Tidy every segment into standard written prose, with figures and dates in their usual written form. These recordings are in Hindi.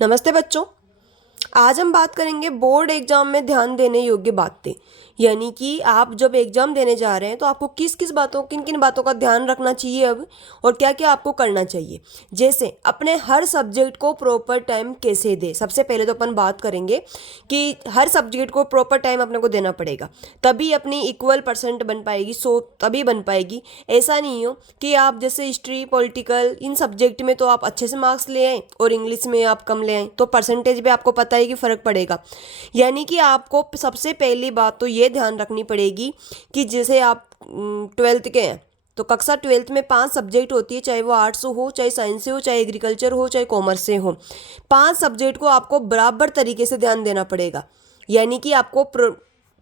नमस्ते बच्चों। आज हम बात करेंगे बोर्ड एग्जाम में ध्यान देने योग्य बातें। यानी कि आप जब एग्जाम देने जा रहे हैं तो आपको किन किन बातों का ध्यान रखना चाहिए अब, और क्या क्या आपको करना चाहिए। जैसे अपने हर सब्जेक्ट को प्रॉपर टाइम कैसे दे। सबसे पहले तो अपन बात करेंगे कि हर सब्जेक्ट को प्रॉपर टाइम अपने को देना पड़ेगा, तभी अपनी इक्वल परसेंट बन पाएगी, तभी बन पाएगी। ऐसा नहीं हो कि आप जैसे हिस्ट्री, पॉलिटिकल, इन सब्जेक्ट में तो आप अच्छे से मार्क्स ले आए और इंग्लिश में आप कम ले आए, तो परसेंटेज पे आपको पता है कि फ़र्क पड़ेगा। यानी कि आपको सबसे पहली बात तो ये ध्यान रखनी पड़ेगी कि जैसे आप 12th के हैं तो कक्षा 12th में 5 सब्जेक्ट होती है, चाहे वो आर्ट्स हो, चाहे साइंस से हो, चाहे एग्रीकल्चर हो, चाहे कॉमर्स से हो। 5 सब्जेक्ट को आपको बराबर तरीके से ध्यान देना पड़ेगा। यानी कि आपको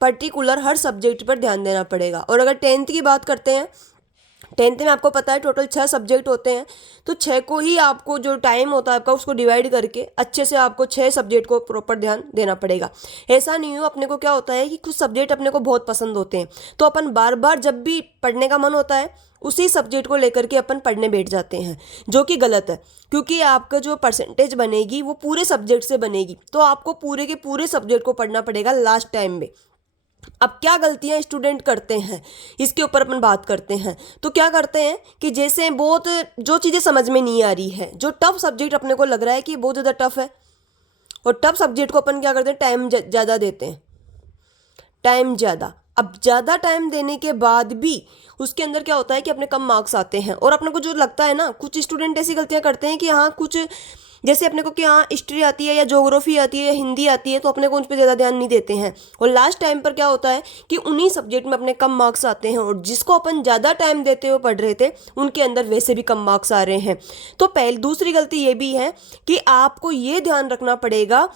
पर्टिकुलर हर सब्जेक्ट पर ध्यान देना पड़ेगा। और अगर 10th की बात करते हैं, 10th में आपको पता है टोटल 6 सब्जेक्ट होते हैं, तो 6 को ही आपको जो टाइम होता है आपका उसको डिवाइड करके अच्छे से आपको 6 सब्जेक्ट को प्रॉपर ध्यान देना पड़ेगा। ऐसा नहीं हो, अपने को क्या होता है कि कुछ सब्जेक्ट अपने को बहुत पसंद होते हैं तो अपन बार बार जब भी पढ़ने का मन होता है उसी सब्जेक्ट को लेकर के अपन पढ़ने बैठ जाते हैं, जो कि गलत है। क्योंकि आपका जो परसेंटेज बनेगी वो पूरे सब्जेक्ट से बनेगी, तो आपको पूरे के पूरे सब्जेक्ट को पढ़ना पड़ेगा लास्ट टाइम में। अब क्या गलतियां स्टूडेंट करते हैं इसके ऊपर अपन बात करते हैं। तो क्या करते हैं कि जैसे बहुत जो चीज़ें समझ में नहीं आ रही है, जो टफ सब्जेक्ट अपने को लग रहा है कि बहुत ज़्यादा टफ है, और टफ सब्जेक्ट को अपन क्या करते हैं, टाइम ज़्यादा देते हैं। टाइम ज़्यादा, अब ज़्यादा टाइम देने के बाद भी उसके अंदर क्या होता है कि अपने कम मार्क्स आते हैं। और अपने को जो लगता है ना, कुछ स्टूडेंट ऐसी गलतियां करते हैं कि हाँ कुछ जैसे अपने को कि हाँ हिस्ट्री आती है या ज्योग्राफी आती है या हिंदी आती है तो अपने को उन पर ज़्यादा ध्यान नहीं देते हैं, और लास्ट टाइम पर क्या होता है कि उन्हीं सब्जेक्ट में अपने कम मार्क्स आते हैं, और जिसको अपन ज़्यादा टाइम देते हुए पढ़ रहे थे उनके अंदर वैसे भी कम मार्क्स आ रहे हैं। तो पहले दूसरी गलती ये भी है कि आपको ये ध्यान रखना पड़ेगा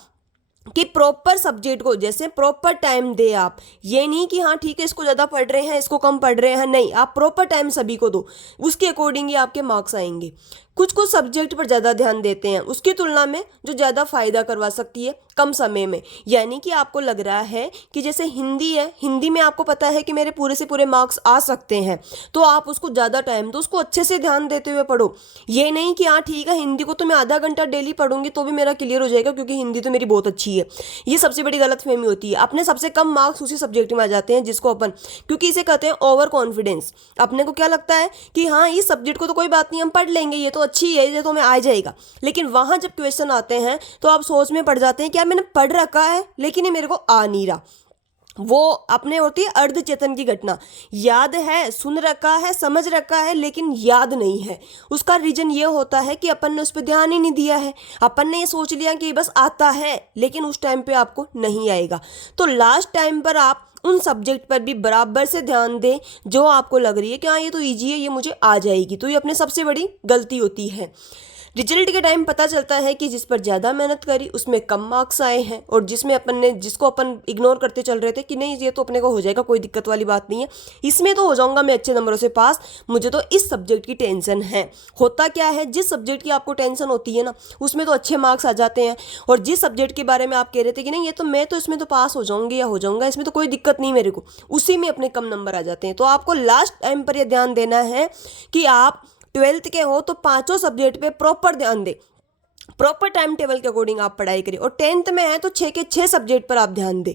कि प्रॉपर सब्जेक्ट को जैसे प्रॉपर टाइम दे आप। ये नहीं कि हाँ ठीक है इसको ज़्यादा पढ़ रहे हैं इसको कम पढ़ रहे हैं, नहीं, आप प्रॉपर टाइम सभी को दो, उसके अकॉर्डिंग ही आपके मार्क्स आएंगे। कुछ कुछ सब्जेक्ट पर ज़्यादा ध्यान देते हैं उसकी तुलना में जो ज़्यादा फ़ायदा करवा सकती है कम समय में। यानी कि आपको लग रहा है कि जैसे हिंदी है, हिंदी में आपको पता है कि मेरे पूरे से पूरे मार्क्स आ सकते हैं, तो आप उसको ज़्यादा टाइम दो, उसको अच्छे से ध्यान देते हुए पढ़ो। ये नहीं कि हाँ ठीक है हिंदी को तो मैं आधा घंटा डेली पढ़ूंगी तो भी मेरा क्लियर हो जाएगा क्योंकि हिंदी तो मेरी बहुत अच्छी है। ये सबसे बड़ी गलतफहमी होती है। अपने सबसे कम मार्क्स उसी सब्जेक्ट में आ जाते हैं जिसको अपन, क्योंकि इसे कहते हैं ओवर कॉन्फिडेंस। अपने को क्या लगता है कि हाँ इस सब्जेक्ट को तो कोई बात नहीं हम पढ़ लेंगे, ये तो अच्छी है, ये तो हमें आ जाएगा। लेकिन वहाँ जब क्वेश्चन आते हैं तो आप सोच में पड़ जाते हैं कि यार मैंने पढ़ रखा है लेकिन ये मेरे को आ नहीं रहा। वो अपने होती है अर्ध चेतन की घटना, याद है, सुन रखा है, समझ रखा है, लेकिन याद नहीं है। उसका रीजन ये होता है कि अपन ने उस पर ध्यान ही नहीं दिया है। अपन ने ये सोच लिया कि बस आता है, लेकिन उस टाइम पे आपको नहीं आएगा। तो लास्ट टाइम पर आप उन सब्जेक्ट पर भी बराबर से ध्यान दें जो आपको लग रही है कि हाँ ये तो ईजी है, ये मुझे आ जाएगी। तो ये अपने सबसे बड़ी गलती होती है। रिजल्ट के टाइम पता चलता है कि जिस पर ज़्यादा मेहनत करी उसमें कम मार्क्स आए हैं, और जिसको अपन इग्नोर करते चल रहे थे कि नहीं ये तो अपने को हो जाएगा, कोई दिक्कत वाली बात नहीं है, इसमें तो हो जाऊंगा मैं अच्छे नंबरों से पास, मुझे तो इस सब्जेक्ट की टेंशन है। होता क्या है, जिस सब्जेक्ट की आपको टेंशन होती है ना उसमें तो अच्छे मार्क्स आ जाते हैं, और जिस सब्जेक्ट के बारे में आप कह रहे थे कि नहीं ये तो मैं तो इसमें तो पास हो जाऊंगी या हो जाऊंगा, इसमें तो कोई दिक्कत नहीं मेरे को, उसी में अपने कम नंबर आ जाते हैं। तो आपको लास्ट टाइम पर यह ध्यान देना है कि आप 12th के हो तो पांचों सब्जेक्ट पे प्रॉपर ध्यान दें, प्रॉपर टाइम टेबल के अकॉर्डिंग आप पढ़ाई करें। और 10th में है तो 6 के 6 सब्जेक्ट पर आप ध्यान दें।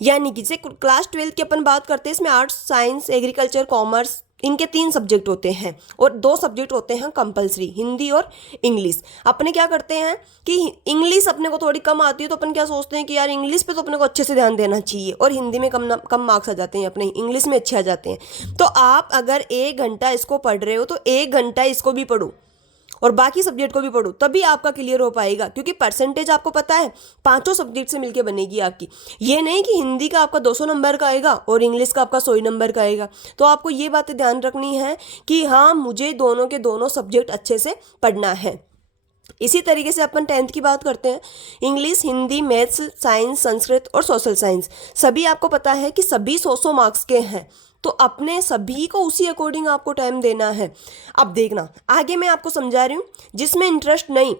यानी कि जैसे क्लास 12th की अपन बात करते हैं, इसमें आर्ट्स, साइंस, एग्रीकल्चर, कॉमर्स, इनके 3 सब्जेक्ट होते हैं और 2 सब्जेक्ट होते हैं कंपलसरी, हिंदी और इंग्लिश। अपने क्या करते हैं कि इंग्लिश अपने को थोड़ी कम आती है तो अपन क्या सोचते हैं कि यार इंग्लिश पे तो अपने को अच्छे से ध्यान देना चाहिए, और हिंदी में कम मार्क्स आ जाते हैं, अपने इंग्लिश में अच्छे आ जाते हैं। तो आप अगर 1 घंटा इसको पढ़ रहे हो तो 1 घंटा इसको भी पढ़ो और बाकी सब्जेक्ट को भी पढ़ो, तभी आपका क्लियर हो पाएगा। क्योंकि परसेंटेज आपको पता है पांचों सब्जेक्ट से मिलके बनेगी आपकी। ये नहीं कि हिंदी का आपका 200 नंबर का आएगा और इंग्लिश का आपका 100 नंबर का आएगा। तो आपको ये बातें ध्यान रखनी है कि हाँ मुझे दोनों के दोनों सब्जेक्ट अच्छे से पढ़ना है। इसी तरीके से अपन 10th की बात करते हैं, English, Hindi, maths, science, Sanskrit और सोशल साइंस, सभी आपको पता है कि सभी 100 मार्क्स के हैं। तो अपने सभी को उसी अकॉर्डिंग आपको टाइम देना है। अब देखना आगे मैं आपको समझा रही हूँ, जिसमें इंटरेस्ट नहीं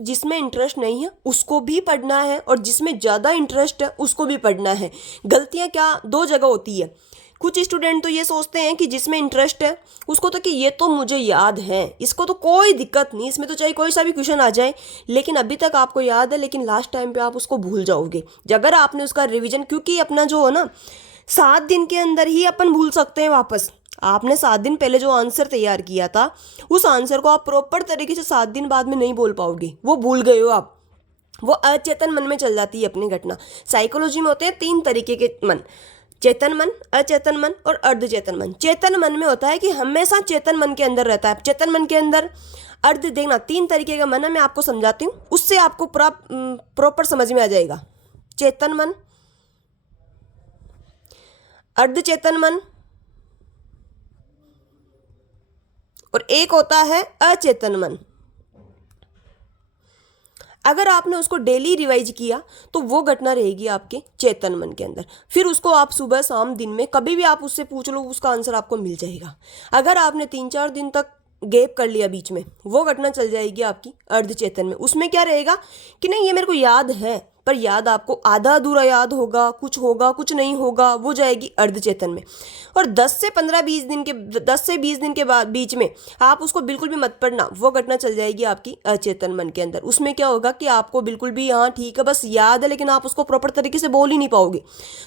जिसमें इंटरेस्ट नहीं है उसको भी पढ़ना है, और जिसमें ज़्यादा इंटरेस्ट है उसको भी पढ़ना है। गलतियाँ क्या 2 जगह होती है, कुछ स्टूडेंट तो ये सोचते हैं कि जिसमें इंटरेस्ट है उसको तो कि ये तो मुझे याद है, इसको तो कोई दिक्कत नहीं, इसमें तो चाहे कोई सा भी क्वेश्चन आ जाए, लेकिन अभी तक आपको याद है, लेकिन लास्ट टाइम पे आप उसको भूल जाओगे अगर आपने उसका रिवीजन, क्योंकि अपना जो है ना 7 दिन के अंदर ही अपन भूल सकते हैं वापस। आपने 7 दिन पहले जो आंसर तैयार किया था उस आंसर को आप प्रॉपर तरीके से 7 दिन बाद में नहीं बोल पाओगे, वो भूल गए हो आप, वो अचेतन मन में चल जाती है अपनी घटना। साइकोलॉजी में होते हैं 3 तरीके के मन, चेतन मन, अचेतन मन और अर्धचेतन मन। चेतन मन में होता है कि हमेशा चेतन मन के अंदर रहता है। चेतन मन के अंदर अर्ध देखना 3 तरीके का मन है, मैं आपको समझाती हूँ, उससे आपको प्रॉपर समझ में आ जाएगा। चेतन मन, अर्धचेतन मन और एक होता है अचेतन मन। अगर आपने उसको डेली रिवाइज किया तो वो घटना रहेगी आपके चेतन मन के अंदर, फिर उसको आप सुबह शाम दिन में कभी भी आप उससे पूछ लो, उसका आंसर आपको मिल जाएगा। अगर आपने 3-4 दिन तक गैप कर लिया बीच में, वो घटना चल जाएगी आपकी अर्धचेतन में। उसमें क्या रहेगा कि नहीं ये मेरे को याद है, पर याद आपको आधा अधूरा याद होगा, कुछ नहीं होगा, वो जाएगी अर्धचेतन में। और 10 से 20 दिन के बाद बीच में आप उसको बिल्कुल भी मत पढ़ना, वो घटना चल जाएगी आपकी अचेतन मन के अंदर। उसमें क्या होगा कि आपको बिल्कुल भी हाँ ठीक है बस याद है, लेकिन आप उसको प्रॉपर तरीके से बोल ही नहीं पाओगे,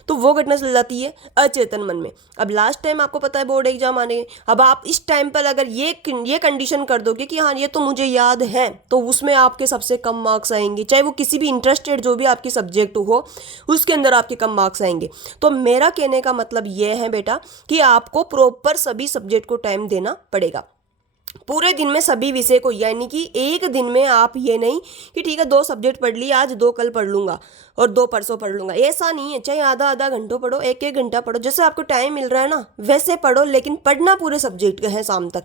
तो वो घटना चल जाती है अचेतन मन में। अब लास्ट टाइम आपको पता है बोर्ड एग्जाम आने हैं, अब आप इस टाइम पर अगर ये कंडीशन कर दोगे कि हाँ ये तो मुझे याद है, तो उसमें आपके सबसे कम मार्क्स आएंगे, चाहे वो किसी भी इंटरेस्टेड जो भी आपकी सब्जेक्ट हो उसके अंदर आपके कम मार्क्स आएंगे। तो मेरा कहने का मतलब ये है बेटा कि आपको प्रॉपर सभी सब्जेक्ट को टाइम देना पड़ेगा, पूरे दिन में सभी विषय को, यानी कि एक दिन में आप ये नहीं कि ठीक है 2 सब्जेक्ट पढ़ लिए, आज 2 कल पढ़ लूंगा और 2 परसों पढ़ लूंगा, ऐसा नहीं है। चाहे आधा घंटा पढ़ो, 1 घंटा पढ़ो, जैसे आपको टाइम मिल रहा है ना वैसे पढ़ो, लेकिन पढ़ना पूरे सब्जेक्ट का है शाम तक,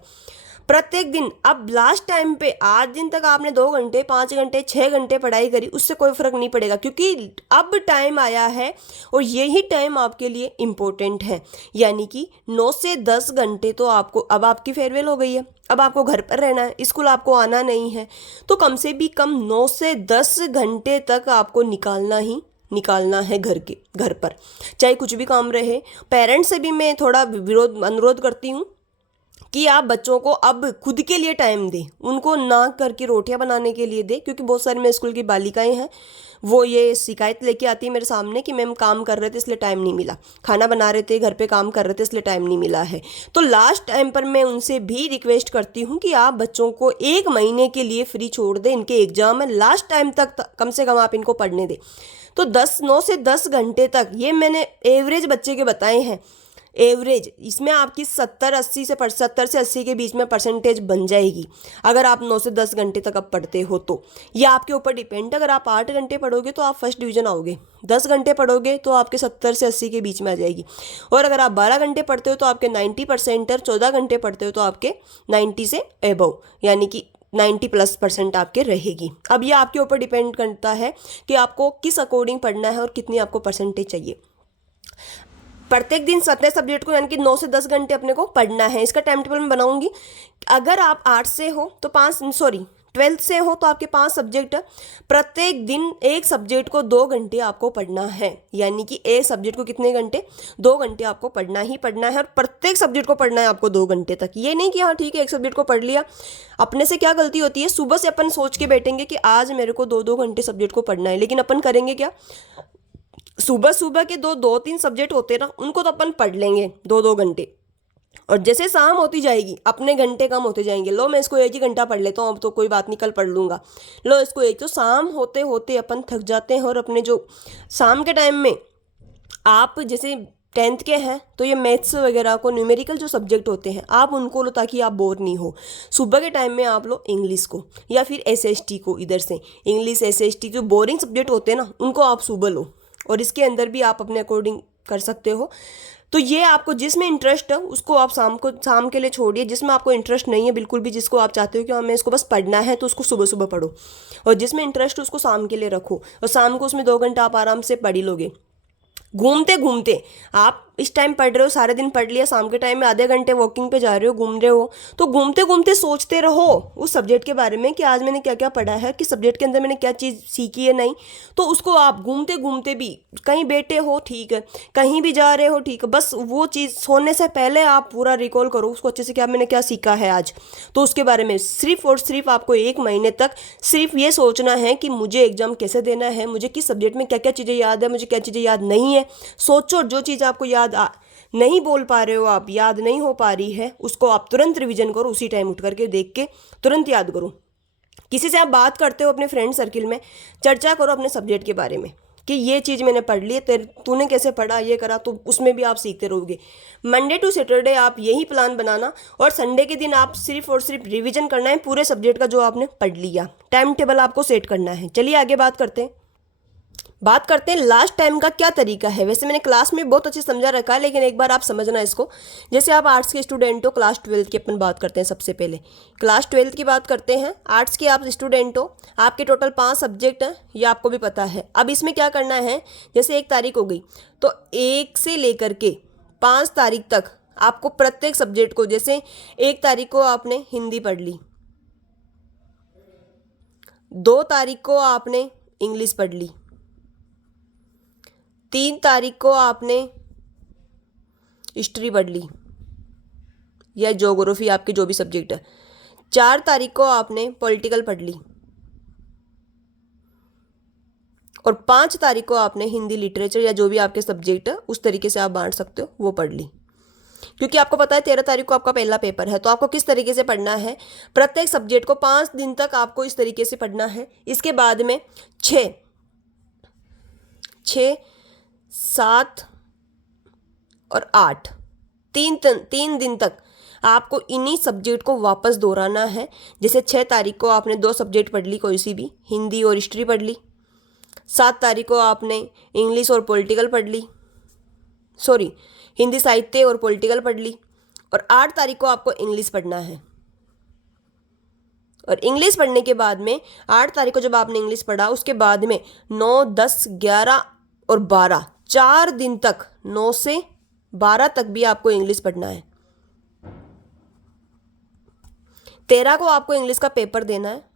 प्रत्येक दिन। अब लास्ट टाइम पे 8 दिन तक आपने 2 घंटे, 5 घंटे, 6 घंटे पढ़ाई करी, उससे कोई फर्क नहीं पड़ेगा, क्योंकि अब टाइम आया है और यही टाइम आपके लिए इम्पोर्टेंट है। यानी कि 9 से 10 घंटे तो आपको, अब आपकी फेयरवेल हो गई है, अब आपको घर पर रहना है, स्कूल आपको आना नहीं है, तो कम से भी कम 9 से 10 घंटे तक आपको निकालना है घर पर, चाहे कुछ भी काम रहे। पेरेंट्स से भी मैं थोड़ा अनुरोध करती हूँ कि आप बच्चों को अब खुद के लिए टाइम दें, उनको ना करके रोटियां बनाने के लिए दें, क्योंकि बहुत सारी मेरे स्कूल की बालिकाएं हैं वो ये शिकायत लेके आती है मेरे सामने कि मैम काम कर रहे थे इसलिए टाइम नहीं मिला, खाना बना रहे थे, घर पे काम कर रहे थे इसलिए टाइम नहीं मिला है। तो लास्ट टाइम पर मैं उनसे भी रिक्वेस्ट करती हूँ कि आप बच्चों को 1 महीने के लिए फ्री छोड़ दें, इनके एग्जाम है, लास्ट टाइम तक कम से कम आप इनको पढ़ने दें। तो 9 से 10 घंटे तक, ये मैंने एवरेज बच्चे के बताए हैं, एवरेज इसमें आपकी 70 से 80 के बीच में परसेंटेज बन जाएगी अगर आप 9 से 10 घंटे तक अब पढ़ते हो तो। ये आपके ऊपर डिपेंड, अगर आप 8 घंटे पढ़ोगे तो आप फर्स्ट डिवीजन आओगे, 10 घंटे पढ़ोगे तो आपके 70 से 80 के बीच में आ जाएगी, और अगर आप 12 घंटे पढ़ते हो तो आपके 90%, और 14 घंटे पढ़ते हो तो आपके 90 से एबव, यानी कि 90+% आपके रहेगी। अब ये आपके ऊपर डिपेंड करता है कि आपको किस अकॉर्डिंग पढ़ना है और कितनी आपको परसेंटेज चाहिए। प्रत्येक दिन प्रत्येक सब्जेक्ट को यानी कि 9 से 10 घंटे अपने को पढ़ना है। इसका टाइम टेबल मैं बनाऊंगी। अगर आप 8 से हो तो 12th से हो तो आपके 5 सब्जेक्ट, प्रत्येक दिन एक सब्जेक्ट को 2 घंटे आपको पढ़ना है, यानी कि एक सब्जेक्ट को कितने घंटे, 2 घंटे आपको पढ़ना ही पढ़ना है, और प्रत्येक सब्जेक्ट को पढ़ना है आपको 2 घंटे तक। ये नहीं कि हाँ ठीक है एक सब्जेक्ट को पढ़ लिया। अपने से क्या गलती होती है, सुबह से अपन सोच के बैठेंगे कि आज मेरे को 2-2 घंटे सब्जेक्ट को पढ़ना है, लेकिन अपन करेंगे क्या, सुबह के 2-3 सब्जेक्ट होते हैं ना, उनको तो अपन पढ़ लेंगे 2-2 घंटे, और जैसे शाम होती जाएगी अपने घंटे कम होते जाएंगे, लो मैं इसको 1 ही घंटा पढ़ लेता हूँ, अब तो कोई बात नहीं कल पढ़ लूँगा, लो इसको एक, तो शाम होते होते अपन थक जाते हैं। और अपने जो शाम के टाइम में आप जैसे 10th के हैं तो ये मैथ्स वगैरह को, न्यूमेरिकल जो सब्जेक्ट होते हैं आप उनको लो ताकि आप बोर नहीं हो। सुबह के टाइम में आप लो इंग्लिश को या फिर SST को, इधर से इंग्लिश SST जो बोरिंग सब्जेक्ट होते हैं ना उनको आप सुबह लो, और इसके अंदर भी आप अपने अकॉर्डिंग कर सकते हो। तो ये आपको जिसमें इंटरेस्ट है उसको आप शाम के लिए छोड़िए, जिसमें आपको इंटरेस्ट नहीं है बिल्कुल भी, जिसको आप चाहते हो कि हमें इसको बस पढ़ना है तो उसको सुबह सुबह पढ़ो, और जिसमें इंटरेस्ट है उसको शाम के लिए रखो, और शाम को उसमें 2 घंटा आप आराम से पढ़ ही लोगे। घूमते घूमते आप इस टाइम पढ़ रहे हो, सारे दिन पढ़ लिया, शाम के टाइम में आधे घंटे वॉकिंग पे जा रहे हो, घूम रहे हो, तो घूमते घूमते सोचते रहो उस सब्जेक्ट के बारे में कि आज मैंने क्या क्या पढ़ा है, कि सब्जेक्ट के अंदर मैंने क्या चीज़ सीखी है नहीं। तो उसको आप घूमते घूमते भी, कहीं बैठे हो ठीक है, कहीं भी जा रहे हो ठीक है, बस वो चीज़ सोने से पहले आप पूरा रिकॉल करो उसको अच्छे से, क्या मैंने क्या सीखा है आज। तो उसके बारे में सिर्फ और सिर्फ आपको 1 महीने तक सिर्फ ये सोचना है कि मुझे एग्जाम कैसे देना है, मुझे किस सब्जेक्ट में क्या क्या चीज़ें याद है, मुझे क्या चीज़ें याद नहीं है। सोचो, जो चीज़ आपको नहीं बोल पा रहे हो, आप याद नहीं हो पा रही है, उसको आप तुरंत रिवीजन करो, उसी टाइम उठ करके देख के तुरंत याद करो। किसी से आप बात करते हो अपने फ्रेंड सर्किल में, चर्चा करो अपने सब्जेक्ट के बारे में कि ये चीज़ मैंने पढ़ ली है, तूने कैसे पढ़ा, ये करा, तो उसमें भी आप सीखते रहोगे। मंडे टू सैटरडे आप यही प्लान बनाना, और संडे के दिन आप सिर्फ और सिर्फ रिवीजन करना है पूरे सब्जेक्ट का जो आपने पढ़ लिया। टाइम टेबल आपको सेट करना है। चलिए आगे बात करते हैं लास्ट टाइम का क्या तरीका है। वैसे मैंने क्लास में बहुत अच्छे समझा रखा है, लेकिन एक बार आप समझना इसको। जैसे आप आर्ट्स के स्टूडेंट हो, क्लास 12 की अपन बात करते हैं। सबसे पहले क्लास 12 की बात करते हैं। आर्ट्स के आप स्टूडेंट हो, आपके टोटल 5 सब्जेक्ट हैं, ये आपको भी पता है। अब इसमें क्या करना है, जैसे 1 तारीख हो गई, तो 1 से लेकर के 5 तारीख तक आपको प्रत्येक सब्जेक्ट को, जैसे 1 तारीख को आपने हिंदी पढ़ ली, 2 तारीख को आपने इंग्लिश पढ़ ली, 3 तारीख को आपने हिस्ट्री पढ़ ली या ज्योग्राफी, आपके जो भी सब्जेक्ट है, 4 तारीख को आपने पॉलिटिकल पढ़ ली, और 5 तारीख को आपने हिंदी लिटरेचर या जो भी आपके सब्जेक्ट है उस तरीके से आप बांट सकते हो, वो पढ़ ली। क्योंकि आपको पता है 13 तारीख को आपका पहला पेपर है, तो आपको किस तरीके से पढ़ना है, प्रत्येक सब्जेक्ट को 5 दिन तक आपको इस तरीके से पढ़ना है। इसके बाद में 6, 7 और 8, 3 दिन तक आपको इन्हीं सब्जेक्ट को वापस दोहराना है। जैसे 6 तारीख को आपने 2 सब्जेक्ट पढ़ ली, कोई सी भी, हिंदी और हिस्ट्री पढ़ ली। 7 तारीख को आपने इंग्लिश और पॉलिटिकल पढ़ ली, सॉरी, हिंदी साहित्य और पॉलिटिकल पढ़ ली। और 8 तारीख को आपको इंग्लिश पढ़ना है। और इंग्लिश पढ़ने के बाद में 8 तारीख को जब आपने इंग्लिश पढ़ा, उसके बाद में 9, 10, 11 और 12, 4 दिन तक, 9 से 12 तक भी आपको इंग्लिश पढ़ना है। 13 को आपको इंग्लिश का पेपर देना है।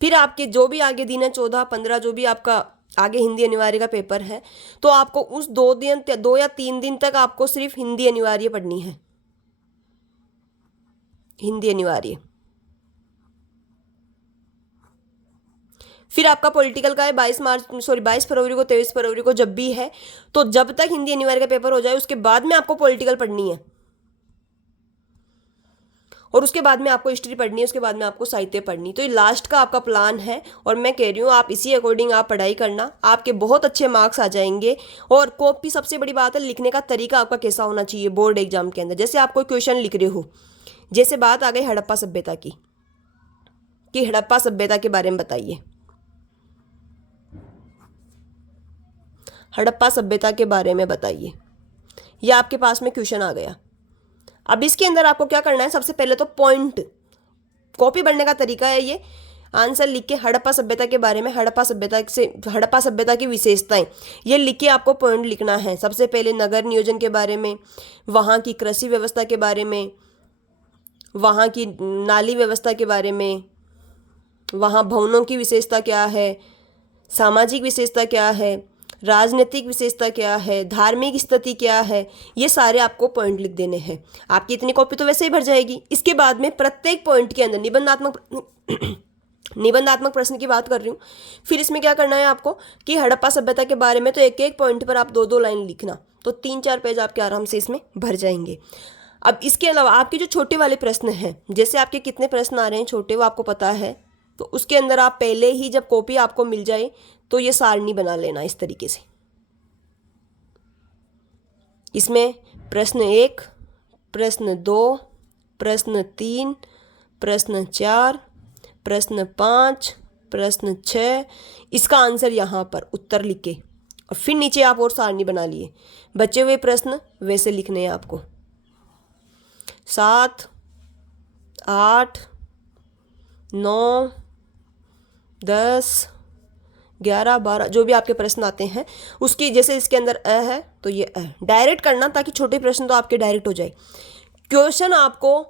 फिर आपके जो भी आगे दिन है, 14, 15, जो भी आपका आगे हिंदी अनिवार्य का पेपर है, तो आपको उस 2 या 3 दिन तक आपको सिर्फ हिंदी अनिवार्य पढ़नी है, हिंदी अनिवार्य। फिर आपका पॉलिटिकल का है 22 फरवरी को, 23 फरवरी को, जब भी है, तो जब तक हिंदी अनिवार्य का पेपर हो जाए उसके बाद में आपको पॉलिटिकल पढ़नी है, और उसके बाद में आपको हिस्ट्री पढ़नी है, उसके बाद में आपको साहित्य पढ़नी। तो ये लास्ट का आपका प्लान है, और मैं कह रही हूँ आप इसी अकॉर्डिंग आप पढ़ाई करना, आपके बहुत अच्छे मार्क्स आ जाएंगे। और कॉपी, सबसे बड़ी बात है, लिखने का तरीका आपका कैसा होना चाहिए बोर्ड एग्जाम के अंदर। जैसे आप कोई क्वेश्चन लिख रहे हो, जैसे बात आ गई हड़प्पा सभ्यता की, कि हड़प्पा सभ्यता के बारे में बताइए, हड़प्पा सभ्यता के बारे में बताइए, यह आपके पास में क्वेश्चन आ गया। अब इसके अंदर आपको क्या करना है, सबसे पहले तो पॉइंट, कॉपी बढ़ने का तरीका है ये, आंसर लिख के हड़प्पा सभ्यता के बारे में, हड़प्पा सभ्यता की विशेषताएं, ये लिख के आपको पॉइंट लिखना है। सबसे पहले नगर नियोजन के बारे में, वहाँ की कृषि व्यवस्था के बारे में, वहाँ की नाली व्यवस्था के बारे में, वहाँ भवनों की विशेषता क्या है, सामाजिक विशेषता क्या है, राजनीतिक विशेषता क्या है, धार्मिक स्थिति क्या है, ये सारे आपको पॉइंट लिख देने हैं। आपकी इतनी कॉपी तो वैसे ही भर जाएगी। इसके बाद में प्रत्येक पॉइंट के अंदर निबंधात्मक प्रश्न की बात कर रही हूँ। फिर इसमें क्या करना है आपको, कि हड़प्पा सभ्यता के बारे में तो एक एक पॉइंट पर आप 2-2 लाइन लिखना, तो 3-4 पेज आपके आराम से इसमें भर जाएंगे। अब इसके अलावा आपके जो छोटे वाले प्रश्न हैं, जैसे आपके कितने प्रश्न आ रहे हैं छोटे, वो आपको पता है, तो उसके अंदर आप पहले ही जब कॉपी आपको मिल जाए तो ये सारणी बना लेना इस तरीके से। इसमें प्रश्न 1, प्रश्न 2, प्रश्न 3, प्रश्न 4, प्रश्न 5, प्रश्न 6, इसका आंसर यहाँ पर उत्तर लिख के, और फिर नीचे आप और सारणी बना लिए। बचे हुए प्रश्न वैसे लिखने हैं आपको। 7, 8, 9, 10, 11 12 जो भी आपके प्रश्न आते हैं उसकी, जैसे इसके अंदर अ है तो ये अ डायरेक्ट करना, ताकि छोटे प्रश्न तो आपके डायरेक्ट हो जाए। क्वेश्चन आपको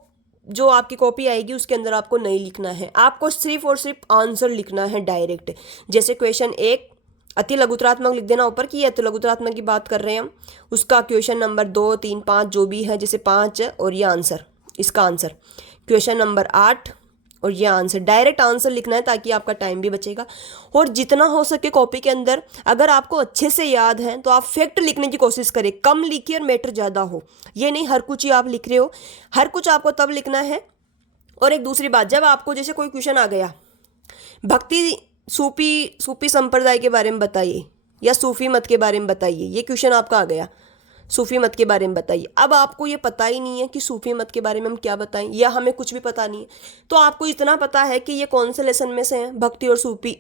जो आपकी कॉपी आएगी उसके अंदर आपको नहीं लिखना है, आपको सिर्फ और सिर्फ आंसर लिखना है डायरेक्ट। जैसे क्वेश्चन 1 अति लघुतरात्मक लिख देना ऊपर की, अति लघुतरात्मक की बात कर रहे हैं हम, उसका क्वेश्चन नंबर 2 3 5 जो भी है, जैसे 5 और ये आंसर, इसका आंसर क्वेश्चन नंबर 8 और ये आंसर, डायरेक्ट आंसर लिखना है ताकि आपका टाइम भी बचेगा। और जितना हो सके कॉपी के अंदर अगर आपको अच्छे से याद है तो आप फैक्ट लिखने की कोशिश करें, कम लिखिए और मैटर ज़्यादा हो। ये नहीं हर कुछ ही आप लिख रहे हो, हर कुछ आपको तब लिखना है। और एक दूसरी बात, जब आपको जैसे कोई क्वेश्चन आ गया, भक्ति सूफी संप्रदाय के बारे में बताइए या सूफी मत के बारे में बताइए, ये क्वेश्चन आपका आ गया, सूफी मत के बारे में बताइए। अब आपको ये पता ही नहीं है कि सूफी मत के बारे में हम क्या बताएं, या हमें कुछ भी पता नहीं है, तो आपको इतना पता है कि ये कौन से लेसन में से है, भक्ति और सूफी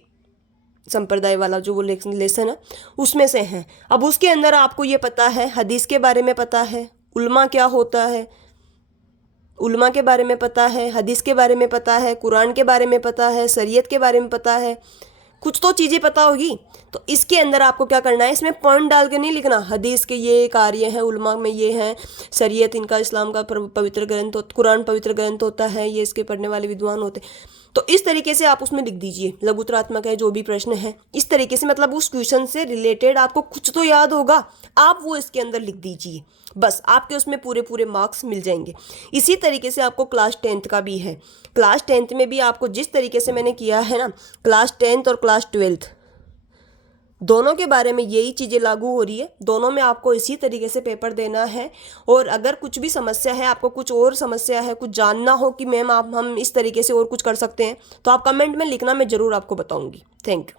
संप्रदाय वाला जो वो लेसन है उसमें से है। अब उसके अंदर आपको ये पता है, हदीस के बारे में पता है, उल्मा क्या होता है, उल्मा के बारे में पता है, हदीस के बारे में पता है, कुरान के बारे में पता है, शरीयत के बारे में पता है, कुछ तो चीज़ें पता होगी। तो इसके अंदर आपको क्या करना है, इसमें पॉइंट डाल के नहीं लिखना, हदीस के ये कार्य हैं, उल्मा में ये हैं, शरीयत इनका इस्लाम का पवित्र ग्रंथ, कुरान पवित्र ग्रंथ होता है, ये इसके पढ़ने वाले विद्वान होते। तो इस तरीके से आप उसमें लिख दीजिए, लघुतरात्मक है जो भी प्रश्न है, इस तरीके से, मतलब उस क्वेश्चन से रिलेटेड आपको कुछ तो याद होगा, आप वो इसके अंदर लिख दीजिए, बस आपके उसमें पूरे पूरे मार्क्स मिल जाएंगे। इसी तरीके से आपको क्लास 10th का भी है। क्लास 10th में भी आपको जिस तरीके से मैंने किया है ना, क्लास 10th और क्लास 12th दोनों के बारे में यही चीज़ें लागू हो रही है, दोनों में आपको इसी तरीके से पेपर देना है। और अगर कुछ भी समस्या है, आपको कुछ और समस्या है, कुछ जानना हो कि मैम आप हम इस तरीके से और कुछ कर सकते हैं, तो आप कमेंट में लिखना, मैं ज़रूर आपको बताऊंगी। Thank you.